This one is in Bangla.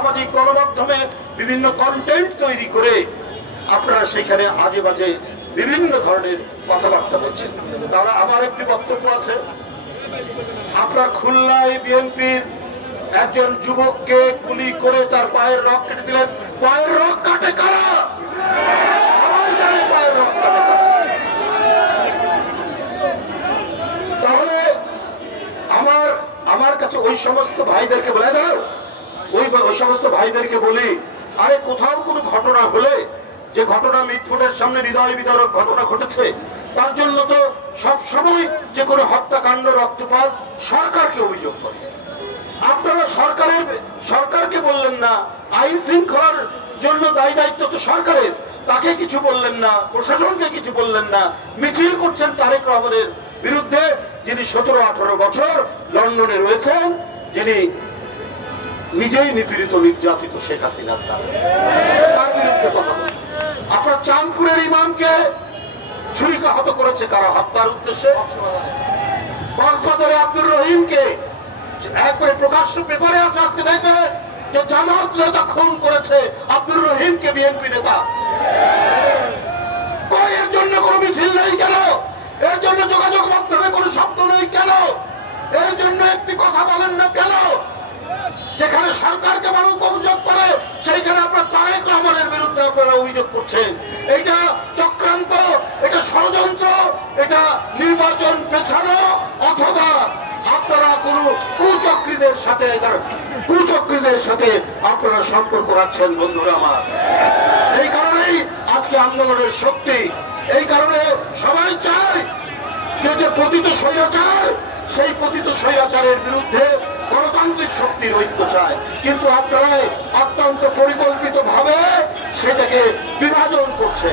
সামাজিক গণমাধ্যমে বিভিন্ন কন্টেন্ট তৈরি করে আপনারা সেখানে আজে বাজে বিভিন্ন ধরনের কথাবার্তা বলছেন। তারা আমার একটি বক্তব্য আছে, আপনার খুলনায় বিএনপির একজন যুবককে গুলি করে তার পায়ের রক কেটে দিলেন। পায়ের রক কাটে কারা? সবাই জানে পায়ের রক কাটে কারা। তাহলে আমার কাছে ওই সমস্ত ভাইদেরকে বলে দাও, ওই সমস্ত ভাইদেরকে বলি, আরে কোথাও কোনো ঘটনা হলে, যে ঘটনা মিটফুটের সামনে হৃদয় বিদারক ঘটনা ঘটেছে, তার জন্য তো সব সময় যে কোনো হত্যাকাণ্ড রক্তপাত সরকারকে অভিযোগ করে। আপনারা সরকারকে বললেন না, আইন শৃঙ্খলার জন্য দায়ী দায়িত্ব তো সরকারের, তাকে কিছু বললেন না, প্রশাসনকে কিছু বললেন না। মিছিল করছেন তারেক রহমানের বিরুদ্ধে, যিনি 17-18 বছর লন্ডনে রয়েছেন, যিনি নিজেই নিপীড়িত নির্যাতিত শেখ হাসিনা, তার বিরুদ্ধে কথা বলছেন। আপনার চাঁদপুরের ইমামকে ছুরিকাহত করেছে কারা? হত্যার উদ্দেশ্যে। কক্সবাজারে আব্দুর রহিমকে একবারে প্রকাশ্য পেপারে আছে, আজকে দেখবেন যে জামায়াত নেতা খুন করেছে আব্দুর রহিমকে, বিএনপি নেতা। এর জন্য কোনো মিছিল নেই কেন? এর জন্য যোগাযোগ মাধ্যমে কোনো শব্দ নেই কেন? এর জন্য একটি কথা বলেন না কেন? যেখানে সরকারকে মানুষ অভিযোগ করে, সেইখানে আপনার তারেক রহমানের বিরুদ্ধে আপনারা অভিযোগ করছেন। এটা চক্রান্ত, এটা ষড়যন্ত্র, এটা নির্বাচন পেছানো, অথবা আপনারা কোন কুচক্রীদের সাথে আপনারা সম্পর্ক রাখছেন। বন্ধুরা আমার, এই কারণেই আজকে আন্দোলনের শক্তি। এই কারণে সবাই চায় যে পতিত স্বৈরাচার, সেই পতিত স্বৈরাচারের বিরুদ্ধে গণতান্ত্রিক শক্তির ঐক্য চায়। কিন্তু আপনারা অত্যন্ত পরিকল্পিতভাবে সেটাকে বিভাজন করছে।